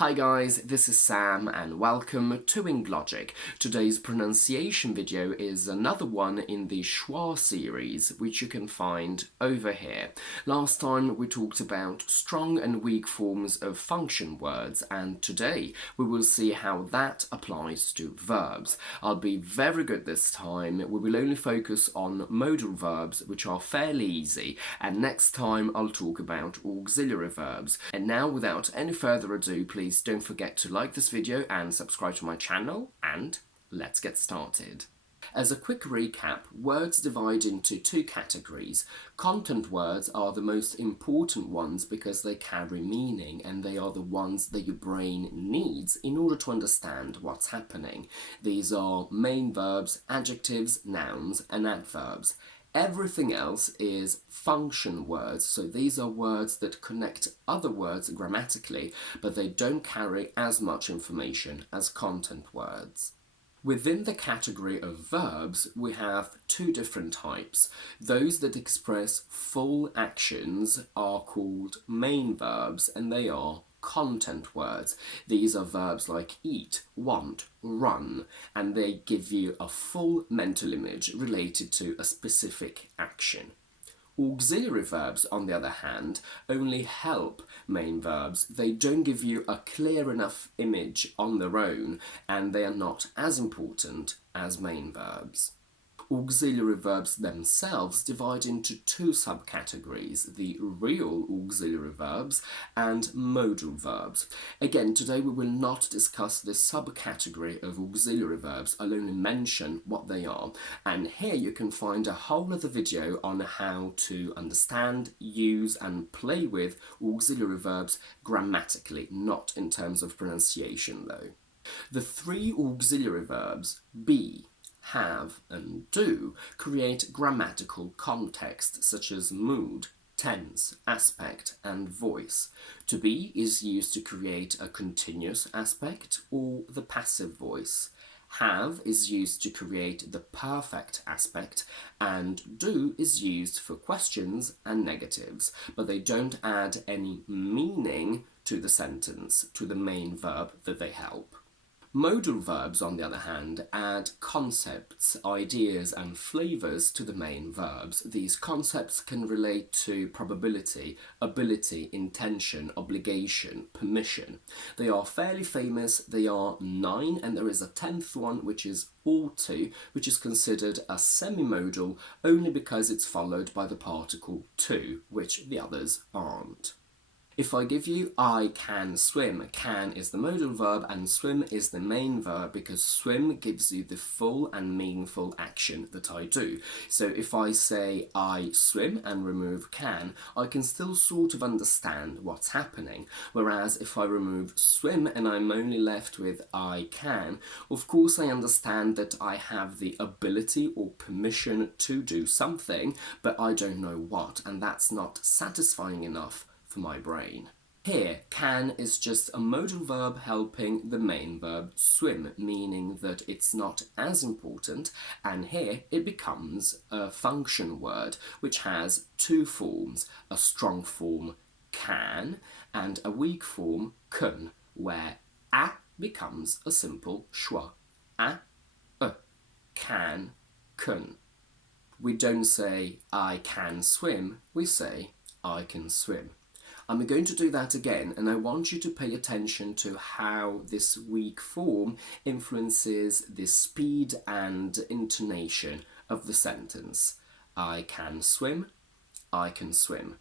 Hi guys, this is Sam and welcome to Logic. Today's pronunciation video is another one in the SCHWA series, which you can find over here. Last time we talked about strong and weak forms of function words, and today we will see how that applies to verbs. I'll be very good this time. We will only focus on modal verbs, which are fairly easy, and next time I'll talk about auxiliary verbs. And now, without any further ado, please don't forget to like this video and subscribe to my channel, and let's get started. As a quick recap, words divide into two categories. Content words are the most important ones because they carry meaning and they are the ones that your brain needs in order to understand what's happening. These are main verbs, adjectives, nouns, and adverbs. Everything else is function words, so these are words that connect other words grammatically, but they don't carry as much information as content words. Within the category of verbs, we have two different types. Those that express full actions are called main verbs, and they are content words. These are verbs like eat, want, run, and they give you a full mental image related to a specific action. Auxiliary verbs, on the other hand, only help main verbs. They don't give you a clear enough image on their own, and they are not as important as main verbs. Auxiliary verbs themselves divide into two subcategories, the real auxiliary verbs and modal verbs. Again, today we will not discuss this subcategory of auxiliary verbs, I'll only mention what they are. And here you can find a whole other video on how to understand, use and play with auxiliary verbs grammatically, not in terms of pronunciation though. The three auxiliary verbs, be, have and do create grammatical context such as mood, tense, aspect and voice. To be is used to create a continuous aspect or the passive voice. Have is used to create the perfect aspect, and do is used for questions and negatives, but they don't add any meaning to the sentence, to the main verb that they help. Modal verbs, on the other hand, add concepts, ideas and flavours to the main verbs. These concepts can relate to probability, ability, intention, obligation, permission. They are fairly famous. They are 9, and there is a 10th one, which is ought to, which is considered a semi-modal only because it's followed by the particle to, which the others aren't. If I give you I can swim, can is the modal verb and swim is the main verb because swim gives you the full and meaningful action that I do. So if I say I swim and remove can, I can still sort of understand what's happening. Whereas if I remove swim and I'm only left with I can, of course I understand that I have the ability or permission to do something, but I don't know what, and that's not satisfying enough for my brain. Here, can is just a modal verb helping the main verb swim, meaning that it's not as important, and here it becomes a function word which has two forms, a strong form can and a weak form kun, where a becomes a simple schwa. Can, kun. We don't say I can swim, we say I can swim. I'm going to do that again, and I want you to pay attention to how this weak form influences the speed and intonation of the sentence. I can swim, I can swim.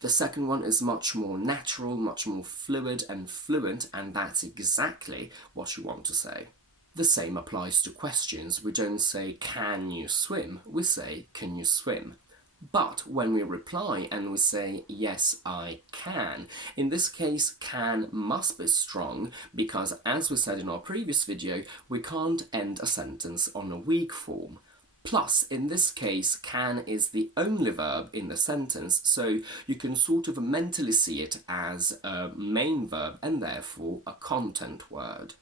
The second one is much more natural, much more fluid and fluent, and that's exactly what you want to say. The same applies to questions. We don't say, can you swim? We say, can you swim? But when we reply and we say, yes, I can, in this case, can must be strong because, as we said in our previous video, we can't end a sentence on a weak form. Plus, in this case, can is the only verb in the sentence, so you can sort of mentally see it as a main verb and therefore a content word.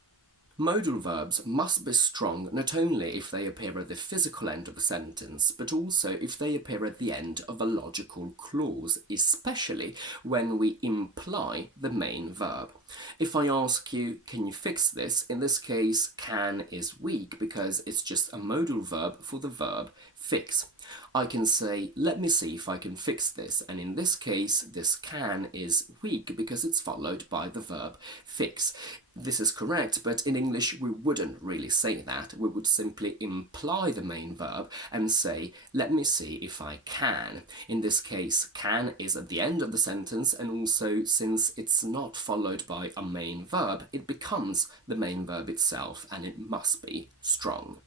Modal verbs must be strong not only if they appear at the physical end of a sentence, but also if they appear at the end of a logical clause, especially when we imply the main verb. If I ask you, can you fix this? In this case, can is weak because it's just a modal verb for the verb fix. I can say, let me see if I can fix this. And in this case, this can is weak because it's followed by the verb fix. This is correct, but in English we wouldn't really say that. We would simply imply the main verb and say, let me see if I can. In this case, can is at the end of the sentence, and also since it's not followed by a main verb, it becomes the main verb itself, and it must be strong.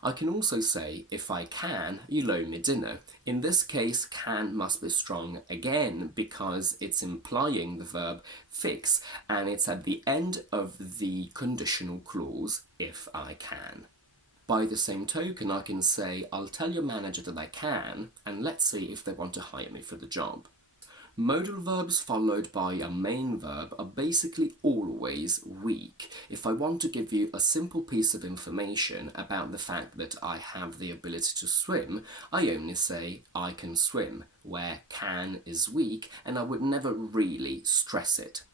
I can also say, if I can, you loan me dinner. In this case, can must be strong again because it's implying the verb fix, and it's at the end of the conditional clause, if I can. By the same token, I can say, I'll tell your manager that I can, and let's see if they want to hire me for the job. Modal verbs followed by a main verb are basically always weak. If I want to give you a simple piece of information about the fact that I have the ability to swim, I only say I can swim, where can is weak, and I would never really stress it.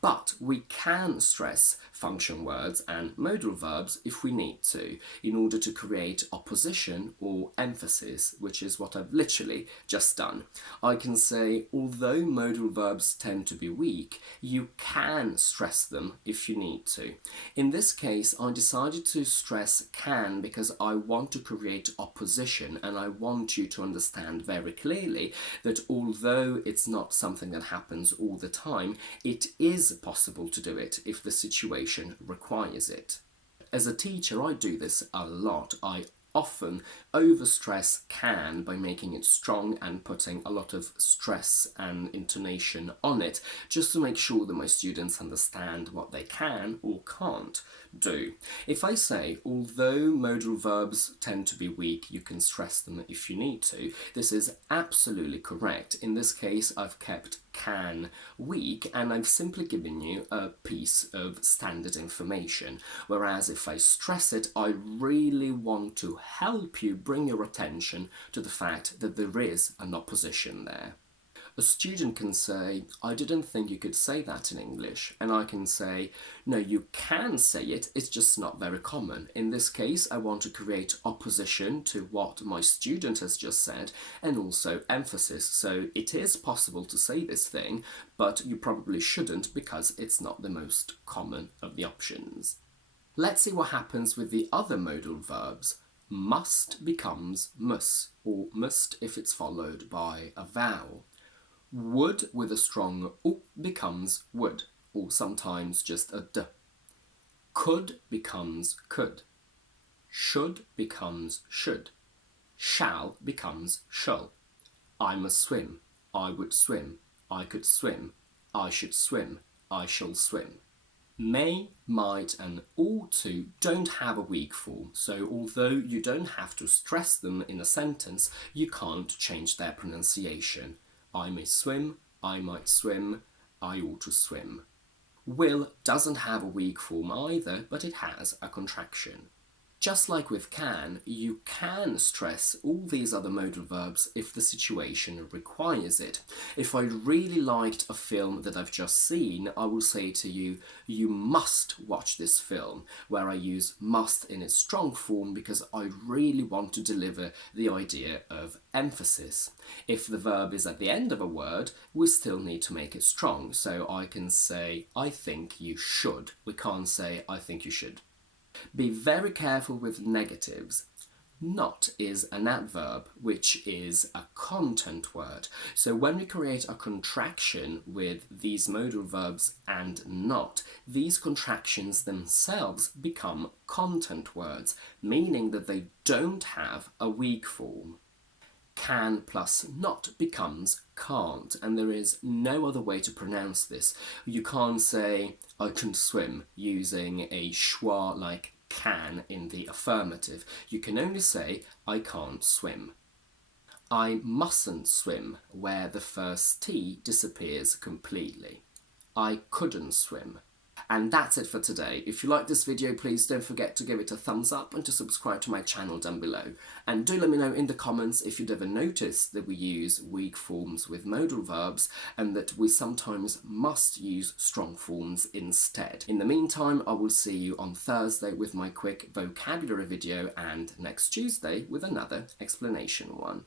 But we can stress function words and modal verbs if we need to, in order to create opposition or emphasis, which is what I've literally just done. I can say, although modal verbs tend to be weak, you can stress them if you need to. In this case, I decided to stress can because I want to create opposition, and I want you to understand very clearly that although it's not something that happens all the time, it is possible to do it if the situation requires it. As a teacher, I do this a lot. I often overstress can by making it strong and putting a lot of stress and intonation on it, just to make sure that my students understand what they can or can't do. If I say, although modal verbs tend to be weak, you can stress them if you need to, this is absolutely correct. In this case, I've kept can weak, and I've simply given you a piece of standard information. Whereas if I stress it, I really want to help you bring your attention to the fact that there is an opposition there. A student can say, I didn't think you could say that in English, and I can say, no, you can say it, it's just not very common. In this case, I want to create opposition to what my student has just said, and also emphasis. So it is possible to say this thing, but you probably shouldn't because it's not the most common of the options. Let's see what happens with the other modal verbs. Must becomes mus, or must if it's followed by a vowel. Would with a strong U becomes would, or sometimes just a D. Could becomes could. Should becomes should. Shall becomes shall. I must swim. I would swim. I could swim. I should swim. I shall swim. May, might and ought to don't have a weak form, so although you don't have to stress them in a sentence, you can't change their pronunciation. I may swim, I might swim, I ought to swim. Will doesn't have a weak form either, but it has a contraction. Just like with can, you can stress all these other modal verbs if the situation requires it. If I really liked a film that I've just seen, I will say to you, you must watch this film, where I use must in its strong form because I really want to deliver the idea of emphasis. If the verb is at the end of a word, we still need to make it strong, so I can say, I think you should. We can't say, I think you should. Be very careful with negatives. Not is an adverb, which is a content word. So when we create a contraction with these modal verbs and not, these contractions themselves become content words, meaning that they don't have a weak form. Can plus not becomes can't, and there is no other way to pronounce this. You can't say, I can swim, using a SCHWA like can in the affirmative. You can only say, I can't swim. I mustn't swim, where the first T disappears completely. I couldn't swim. And that's it for today. If you like this video, please don't forget to give it a thumbs up and to subscribe to my channel down below. And do let me know in the comments if you'd ever noticed that we use weak forms with modal verbs and that we sometimes must use strong forms instead. In the meantime, I will see you on Thursday with my quick vocabulary video and next Tuesday with another explanation one.